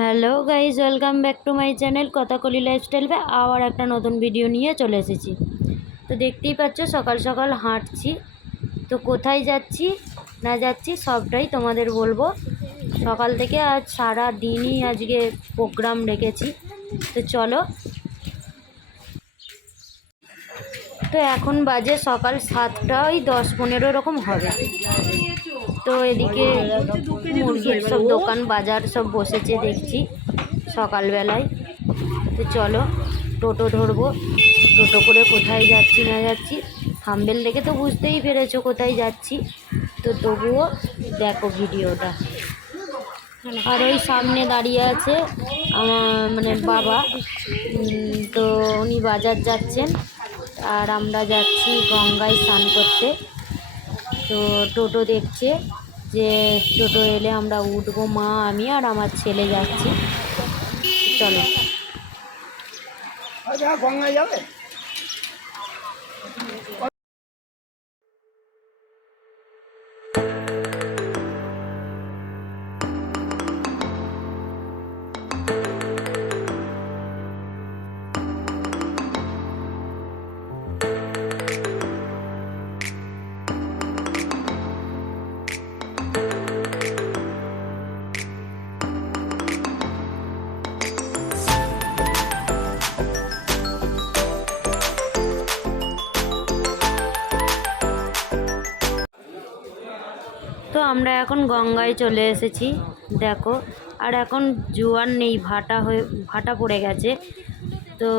Hello guys welcome back to my channel Kathakali lifestyle আবার একটা নতুন ভিডিও নিয়ে চলে এসেছি। তো দেখতেই পাচ্ছ, সকাল সকাল হাঁটছি। তো কোথায় যাচ্ছি, না যাচ্ছি, সবটাই তোমাদের বলব। সকাল থেকে আজ সারা দিনই আজকে প্রোগ্রাম রেখেছি। তো চলো। তো এখন বাজে সকাল সাতটা, ওই দশ পনেরো রকম হবে। তো এদিকে মুরগির সব দোকান, বাজার সব বসেছে দেখছি সকালবেলায়। তো চলো, টোটো ধরবো। টোটো করে কোথায় যাচ্ছি না যাচ্ছি, থাম্বেল দেখে তো বুঝতেই পেরেছ কোথায় যাচ্ছি। তো তবুও দেখো ভিডিওটা। আর ওই সামনে দাঁড়িয়ে আছে আমার মানে বাবা। তো উনি বাজার যাচ্ছেন। আর আমরা যাচ্ছি গঙ্গায় স্নান করতে। তো টোটো দেখছে যে টোটো এলে আমরা উঠবো মা, আমি আর আমার ছেলে যাচ্ছি। চলো। আচ্ছা গঙ্গায় যাবে? আমরা এখন গঙ্গায় চলে এসেছি, দেখো। আর এখন জোয়ার নেই, ভাটা হয়ে, ভাটা পড়ে গেছে। তো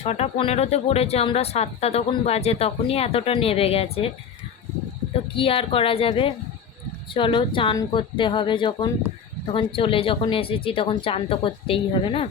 ছটা পনেরোতে পড়েছে, আমরা সাতটা তখন বাজে, তখনই এতটা নেবে গেছে। তো কি আর করা যাবে? চলো, চান করতে হবে যখন। তখন চলে যখন এসেছি, তখন চান তো করতেই হবে না?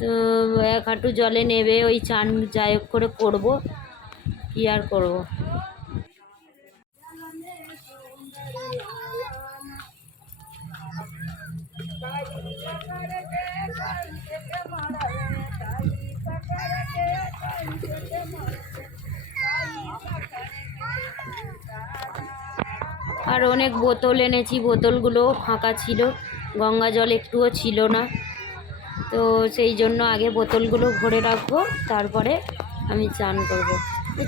তো এক হাঁটু জলে নেবে, ওই চান যাই করে করব। কি আর করব? আর অনেক বোতল এনেছি বোতলগুলো ফাঁকা ছিল, গঙ্গা জল একটুও ছিল না। তো সেই জন্য আগে বোতলগুলো ভরে রাখব, তারপরে আমি চান করব।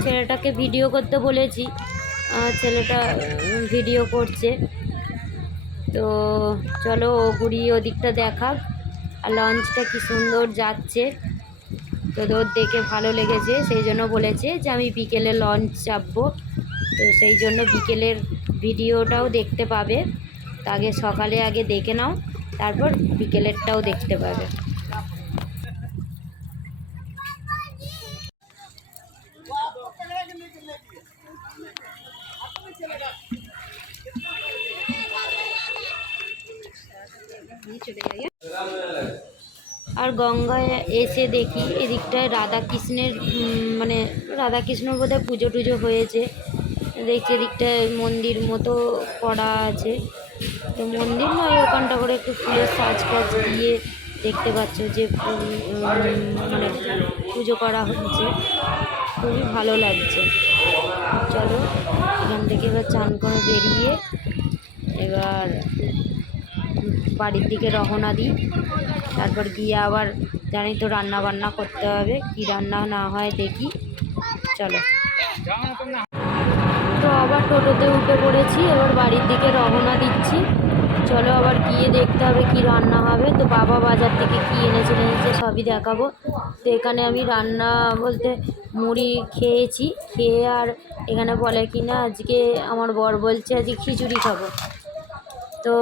ছেলেটাকে ভিডিও করতে বলেছি ছেলেটা ভিডিও করছে। তো চলো ও ঘুরি, ওদিকটা দেখাক। আর লঞ্চটা কি সুন্দর যাচ্ছে। তো ওর দেখে ভালো লেগেছে, সেই জন্য বলেছে যে আমি বিকেলে লঞ্চ চাপবো। তো সেই জন্য বিকেলের ভিডিওটাও দেখতে পাবে। আগে সকালে আগে দেখে নাও, তারপর বিকেলেরটাও দেখতে পাবে। আর গঙ্গায় এসে দেখি, এদিকটায় রাধাকৃষ্ণের মানে রাধাকৃষ্ণ বোধহয় পুজো টুজো হয়েছে। দেখছি এদিকটায় মন্দির মতো করা আছে। তো মন্দির নয় ওখানটা করে একটু ফুলের সাজ টাজ দিয়ে দেখতে পাচ্ছ যে মানে পুজো করা হচ্ছে। খুবই ভালো লাগছে। চলো, এখান থেকে এবার চান করে বেরিয়ে এবার বাড়ির দিকে রওনা দিই। তারপর গিয়ে আবার জানি তো রান্না বান্না করতে হবে, কি রান্না না হয় দেখি। চলো। তো আবার টোটোতে উঠে পড়েছি, এবার বাড়ির দিকে রওনা দিচ্ছি। চলো আবার গিয়ে দেখতে হবে কি রান্না হবে। তো বাবা বাজার থেকে কি এনেছে এনেছে সবই দেখাবো। তো এখানে আমি রান্না বলতে মুড়ি খেয়েছি, খেয়ে আর এখানে বলে কি না, আজকে আমার বর বলছে আজকে খিচুড়ি খাব। তো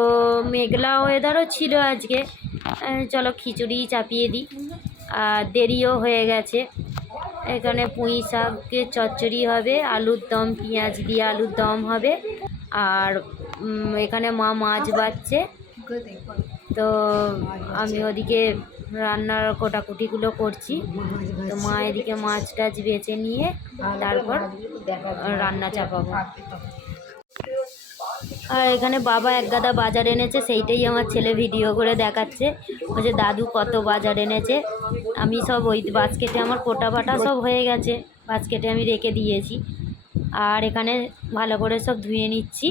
মেঘলা ওয়েদারও ছিল আজকে। চলো খিচুড়ি চাপিয়ে দিই। আর দেরিও হয়ে গেছে। এখানে পুঁই শাককে চচ্চড়ি হবে, আলুর দম, পেঁয়াজ দিয়ে আলুর দম হবে। আর এখানে মা মাছ বাচ্ছে তো আমি ওদিকে রান্নার কোটাকুটিগুলো করছি। তো মা এদিকে মাছ টাছ বেছে নিয়ে তারপর রান্না চাপাবো। আর এখানে বাবা এক গাদা বাজার এনেছে, সেইটাই আমার ছেলে ভিডিও করে দেখাচ্ছে। বলছে দাদু কত বাজার এনেছে। আমি সব ওই বাস্কেটে আমার কোটা ফাটা সব হয়ে গেছে। বাস্কেটে আমি রেখে দিয়েছি। আর এখানে ভালো করে সব ধুয়ে নিচ্ছি।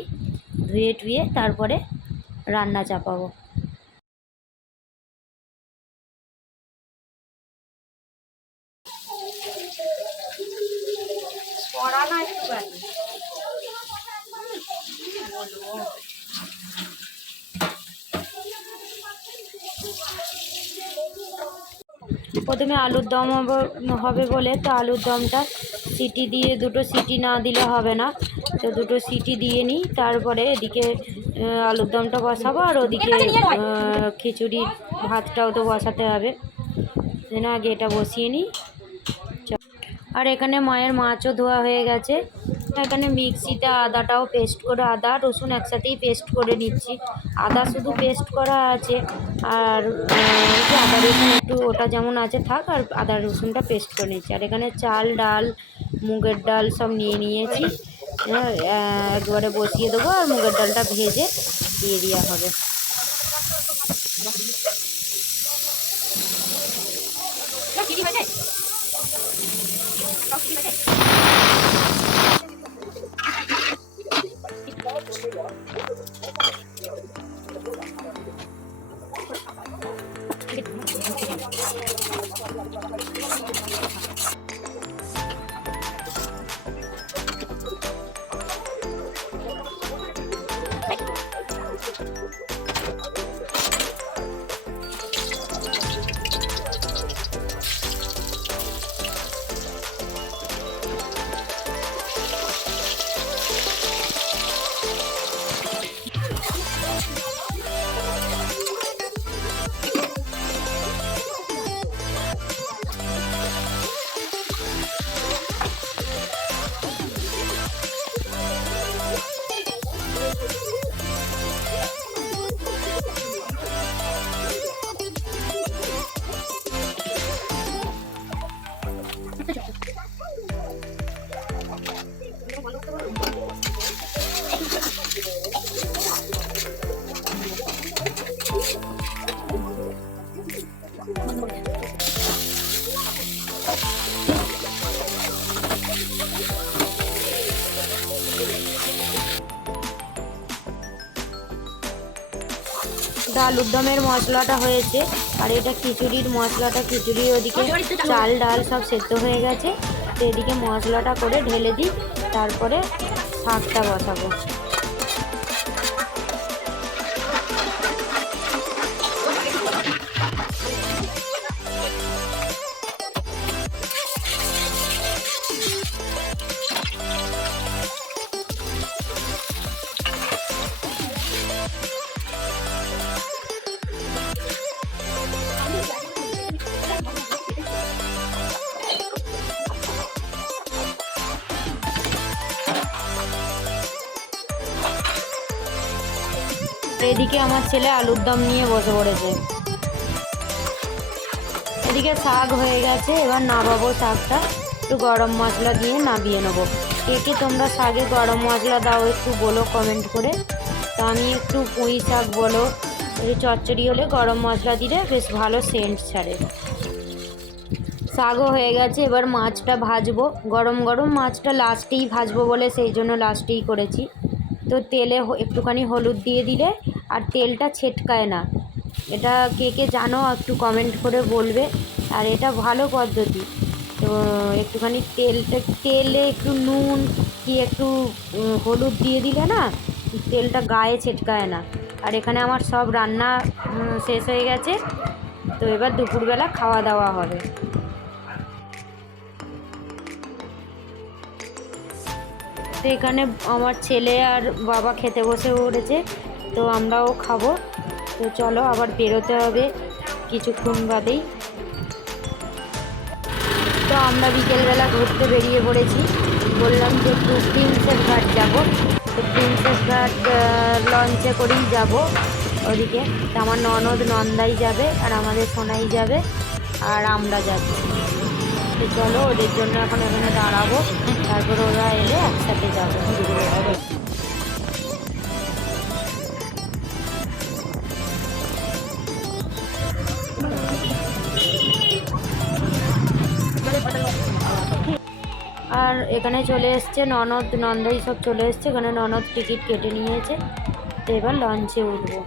ধুয়ে টুয়ে তারপরে রান্না চাপাবো। প্রথমে আলুর দম হব- বলে তো আলুর দমটা সিটি দিয়ে দুটো সিটি না দিলে হবে না। তো দুটো সিটি দিয়ে নিই তারপরে এদিকে আলুর দমটা বসাবো আর ওদিকে খিচুড়ির ভাতটাও তো বসাতে হবে। যেন আগে এটা বসিয়ে নিই। আর এখানে মায়ের মাছও ধোয়া হয়ে গেছে। এখানে মিক্সিতে আদাটাও পেস্ট করে আদা রসুন একসাথেই পেস্ট করে নিচ্ছি। আদা শুধু পেস্ট করা আছে আর আদা রসুন একটু ওটা যেমন আছে থাক আর আদা রসুনটা পেস্ট করে নিয়েছি। আর এখানে চাল ডাল মুগের ডাল সব নিয়ে নিয়েছি। হ্যাঁ, একবারে বসিয়ে দেবো আর মুগের ডালটা ভেজে দিয়ে দেওয়া হবে। ডাল উদ্যমের মশলাটা হয়েছে। আর এটা খিচুড়ির মশলাটা, খিচুড়ি ওদিকে চাল, ডাল সব সেদ্ধ হয়ে গেছে। তো এদিকে মশলাটা করে ঢেলে দিই, তারপরে শাকটা বসাবো। এদিকে আমার ছেলে আলুর দম নিয়ে বসে পড়েছে। এদিকে শাক হয়ে গেছে, এবার নামাবো শাকটা। একটু গরম মশলা দিয়ে নামিয়ে নেব। কে কে তোমরা শাকে গরম মশলা দাও একটু বলো কমেন্ট করে। তো আমি একটু পুঁই শাক বলো। একটু চচ্চড়ি হলে গরম মশলা দিলে বেশ ভালো সেন্ট ছাড়ে। শাকও হয়ে গেছে, এবার মাছটা ভাজবো। গরম গরম মাছটা লাস্টেই ভাজবো বলে, সেই জন্য লাস্টেই করেছি। তো তেলে একটুখানি হলুদ দিয়ে দিলে আর তেলটা ছেটকায় না। এটা কে কে জানো একটু কমেন্ট করে বলবে। আর এটা ভালো পদ্ধতি। তো একটুখানি তেলটা, তেলে একটু নুন কি একটু হলুদ দিয়ে দিলে না তেলটা গায়ে ছেটকায় না। আর এখানে আমার সব রান্না শেষ হয়ে গেছে। তো এবার দুপুরবেলা খাওয়া দাওয়া হবে। তো এখানে আমার ছেলে আর বাবা খেতে বসে পড়েছে। তো আমরাও খাব। তো চলো আবার বেরোতে হবে কিছুক্ষণ বাদেই। তো আমরা বিকেলবেলা ঘুরতে বেরিয়ে পড়েছি। বললাম যে একটু প্রিন্সেস ঘাট যাব। তো প্রিন্সেস ঘাট লঞ্চে করেই যাব ওদিকে। তো আমার ননদ নন্দাই যাবে আর আমাদের সোনাই যাবে আর আমরা যাচ্ছি তো চলো ওদের জন্য এখন এখানে দাঁড়াবো। তারপর ওরা এলে একসাথে যাব। আর এখানে চলে এসছে ননদ, নন্দাই সব চলে এসছে। এখানে ননদ টিকিট কেটে নিয়েছে। তো এবার লঞ্চে উঠবো।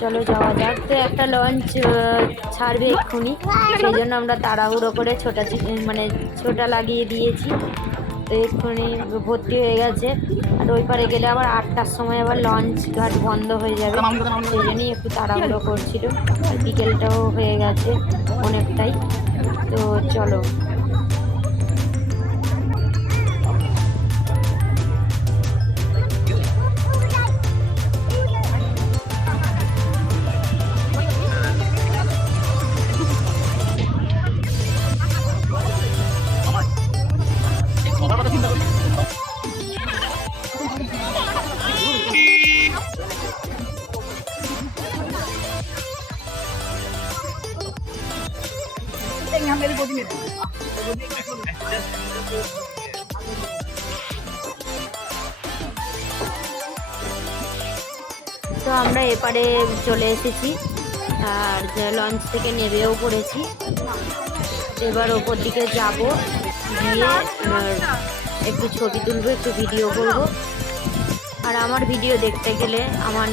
চলো যাওয়া যাক। তো একটা লঞ্চ ছাড়বে এক্ষুনি। সেই জন্য আমরা তাড়াহুড়ো করে ছোটা মানে ছোটা লাগিয়ে দিয়েছি। তো এক্ষুনি ভর্তি হয়ে গেছে। আর ওই পারে গেলে আবার আটটার সময় আবার লঞ্চ ঘাট বন্ধ হয়ে যাবে। সেই জন্যই একটু তাড়াহুড়ো করছিল। আর বিকেলটাও হয়ে গেছে অনেকটাই। তো চলো। এপারে চলে এসেছি। আর লঞ্চ থেকে নেমেও পড়েছি। এবার ওপর দিকে যাব। গিয়ে একটু ছবি তুলবো, একটু ভিডিও করব। আর আমার ভিডিও দেখতে গেলে আমার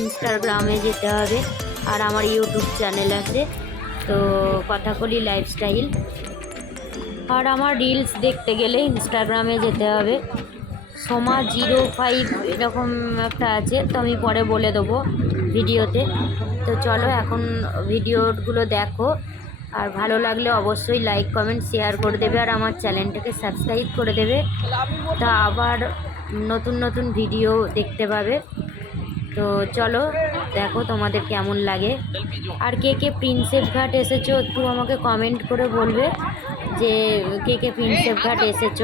ইনস্টাগ্রামে যেতে হবে। আর আমার ইউটিউব চ্যানেল আছে। তো কথা কথাকলি লাইফস্টাইল আর আমার রিলস দেখতে গেলে ইনস্টাগ্রামে যেতে হবে। সোমা জিরো ফাইভ এরকম একটা আছে। তো আমি পরে বলে দেবো। ভিডিওতে। তো চলো এখন ভিডিওগুলো দেখো। আর ভালো লাগলে অবশ্যই লাইক কমেন্ট শেয়ার করে দেবে আর আমার চ্যানেলটাকে সাবস্ক্রাইব করে দেবে। তা আবার নতুন নতুন ভিডিও দেখতে পাবে। তো চলো দেখো তোমাদের কেমন লাগে। আর কে কে প্রিন্সেপ ঘাট এসেছ একটু আমাকে কমেন্ট করে বলবে যে কে কে প্রিন্সেপ ঘাট এসেছ।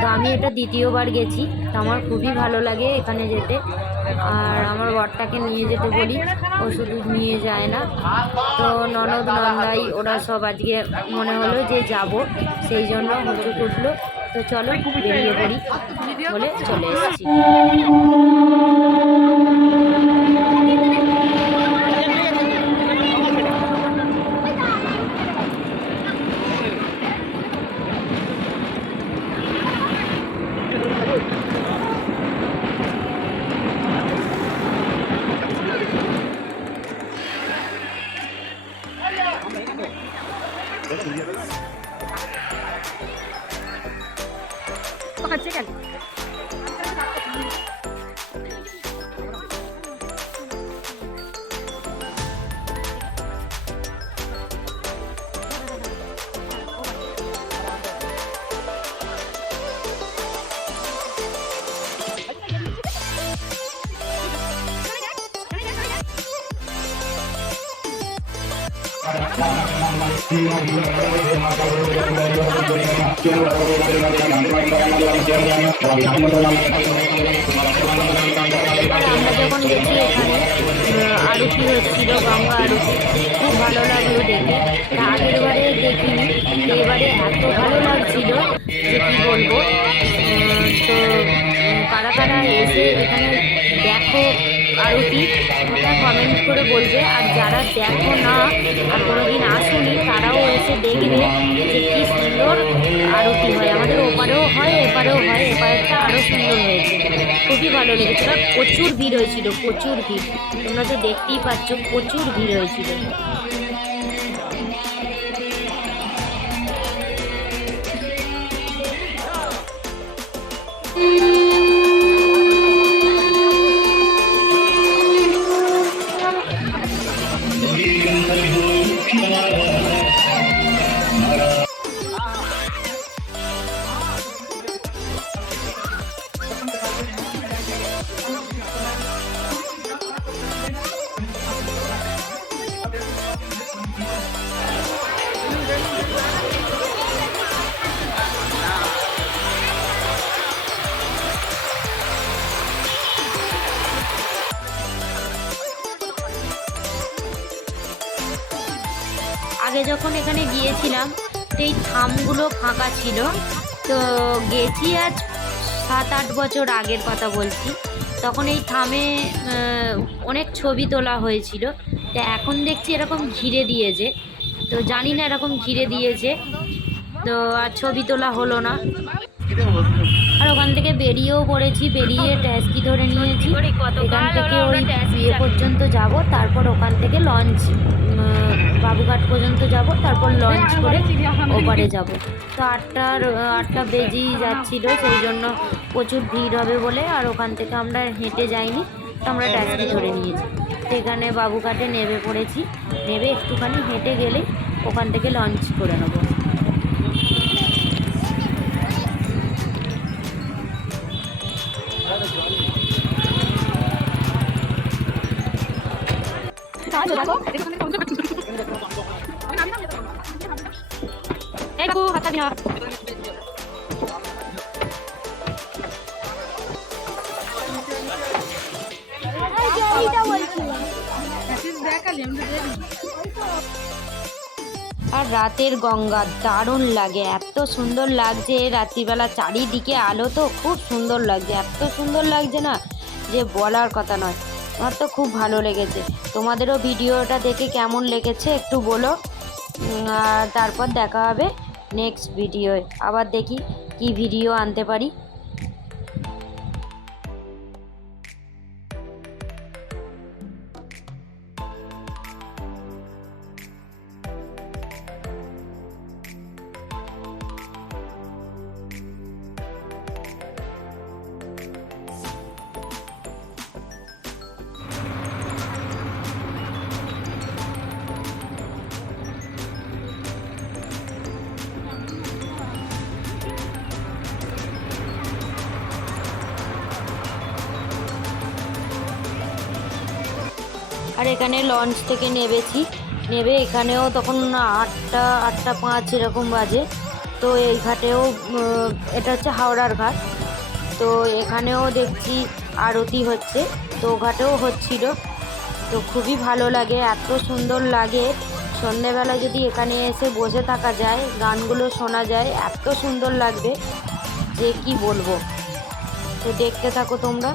তো আমি এটা দ্বিতীয়বার গেছি। তো আমার খুবই ভালো লাগে এখানে যেতে। আর আমার বরটাকে নিয়ে যেতে বলি। ও শুধু নিয়ে যায় না। তো ননদ, নন্দাই, ওরা সব আজকে মনে হলো যে যাব। সেই জন্য হুজুক উঠল তো চলো বেরিয়ে পড়ি বলে চলে এসেছি। আমরা যখন গঙ্গা আরতি, খুব ভালো লাগল দেখে। বারে দেখিনি, এবারে এত ভালো লাগছিল যে কী বলব? তো কারা কারা এসে এখানে দেখো আরতি ওটা কমেন্ট করে বলবে, আর যারা দেখো না আর কোনোদিন আসুনি, তারাও এসে দেখবে যে কী সুন্দর আরতি হয়। আমাদের ওপারেও হয়, এপারেও হয়, এপারেরটা আরও সুন্দর হয়েছে। খুবই ভালো লেগেছিল আর প্রচুর ভিড় হয়েছিল, প্রচুর ভিড়। তোমরা তো দেখতেই পাচ্ছ, প্রচুর ভিড় হয়েছিল। আগে যখন এখানে গিয়েছিলাম তো এই থামগুলো ফাঁকা ছিল। তো গেছি আজ সাত আট বছর আগের কথা বলছি। তখন এই থামে অনেক ছবি তোলা হয়েছিল। তো এখন দেখছি এরকম ঘিরে দিয়েছে। তো জানি না এরকম ঘিরে দিয়েছে। তো আর ছবি তোলা হলো না। আর ওখান থেকে বেরিয়েও পড়েছি বেরিয়ে ট্যাক্সি ধরে নিয়েছি। এখান থেকে ওই বিয়ে পর্যন্ত যাব তারপর ওখান থেকে লঞ্চ বাবুঘাট পর্যন্ত যাব তারপর লঞ্চ করে ওপারে যাব। তো আটটার আটটা বেজেই যাচ্ছিল সেই জন্য প্রচুর ভিড় হবে বলে আর ওখান থেকে আমরা হেঁটে যাইনি তো আমরা ট্যাক্সি ধরে নিয়েছি। সেখানে বাবুঘাটে নেমে পড়েছি নেমে একটুখানি হেঁটে গেলে ওখান থেকে লঞ্চ করে নেব। আর রাতের গঙ্গা দারুণ লাগে, এত সুন্দর লাগছে রাত্রিবেলা চারিদিকে আলো তো, খুব সুন্দর লাগছে, এত সুন্দর লাগছে না যে বলার কথা নয়। আমার তো খুব ভালো লেগেছে। তোমাদেরও ভিডিওটা দেখে কেমন লেগেছে একটু বলো। আর তারপর দেখা হবে। নেক্সট ভিডিওয় আবার দেখি কি ভিডিও আনতে পারি। আর এখানে লঞ্চ থেকে নেবেছি নেবে এখানেও তখন আটটা আটটা পাঁচ এরকম বাজে। তো এই ঘাটেও এটা হচ্ছে হাওড়ার ঘাট। তো এখানেও দেখছি আরতি হচ্ছে। তো ঘাটেও হচ্ছিল। তো খুবই ভালো লাগে, এত সুন্দর লাগে। সন্ধেবেলা যদি এখানে এসে বসে থাকা যায়, গানগুলো শোনা যায়, এত সুন্দর লাগবে। যে কি বলব? তো দেখতে থাকো তোমরা।